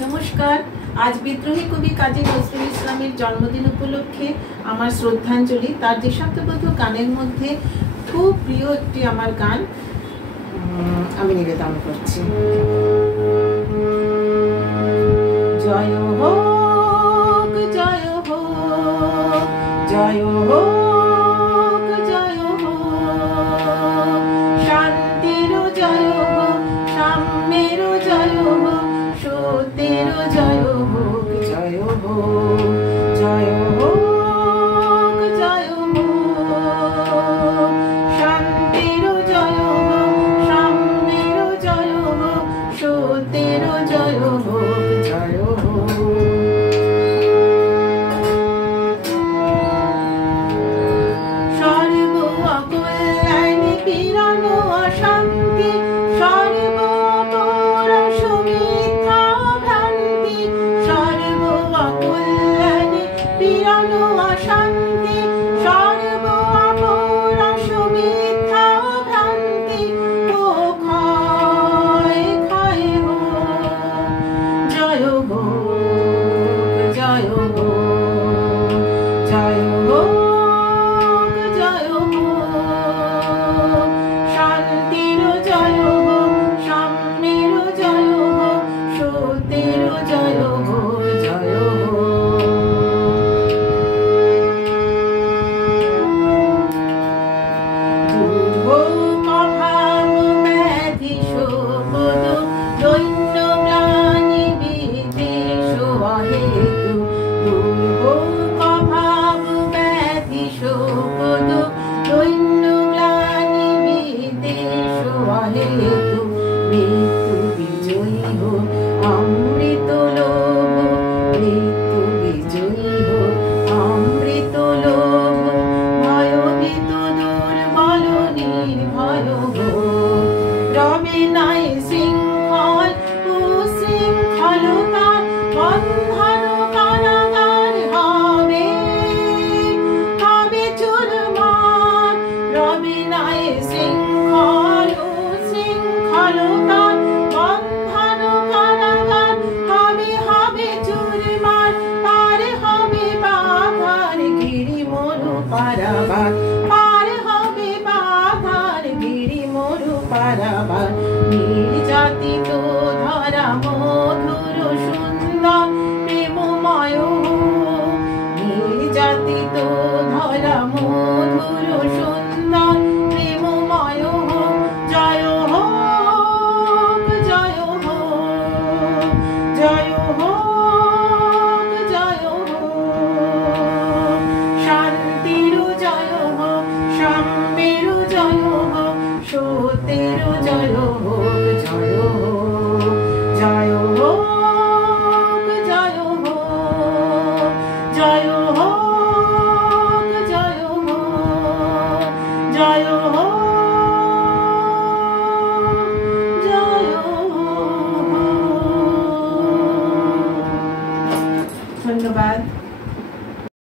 नमस्कार। आज विद्रोही कवि काजी नजरुल इस्लामेर जन्मदिन उपलक्षे आमार श्रद्धांजलि तार देशात्मবোধক गानेर मध्य खूब प्रिय एकटी आमार गान आमी निवेदन करছি। जय হোক जय হোক जय হোক जय হোক शांतिर जय হোক साम्যের जय হোক সত্যের जय হোক जय হোক जय হোক जय হোক শান্তির जय হোক সাম্যের जय হোক সত্যের जय হোক जय হোক। সর্ব অকল্যাণে পীড়ানো অশান্তি সর্ব অপরাশ মিথ্যা ভ্রান্তি সর্ব অকল্যাণে পীড়ানো অশান্তি সর্ব অপরাশ মিথ্যা ভ্রান্তি ও ক্ষয় ক্ষয় হোক জয় হোক জয় হোক জয় হোক जय হোক শান্তির जय হোক সাম্যের जय হোক সত্যের जय হোক जय হোক। দূর হোক অভাব ব্যাধি শোক দৈন্য গ্লানি বিদ্বেষ অহেতু দূর হোক অভাব ব্যাধি শোক দৈন্য গ্লানি বিদ্বেষ অহেতু মৃত্যু বিজয়ী হোক অমৃত লোভ মৃত্যু বিজয়ী হোক অমৃত লোভ ভয়ভীত দুর্বল নির্ভয় হোক রবে নাই শৃঙ্খল উশৃঙ্খলতা বন্ধন কারাগার হবে হবে চুরমার রবে নাই শৃঙ্খল উশৃঙ্খলতা বন্ধন কারাগার হবে হবে চুরমার পার হবে বাধার গিরি মরু পারাবার পার হবে বাধার গিরি মরু পারাবার নির্যাতিত ধরা মধুর সুন্দর প্রেমময় হোক নির্যাতিত ধরা মধুর সুন্দর প্রেমময় হোক জয় হোক জয় হোক জয় হোক জয় হোক শান্তির जय হোক সাম্যের जय হোক সত্যের जय হোক জয় হোক।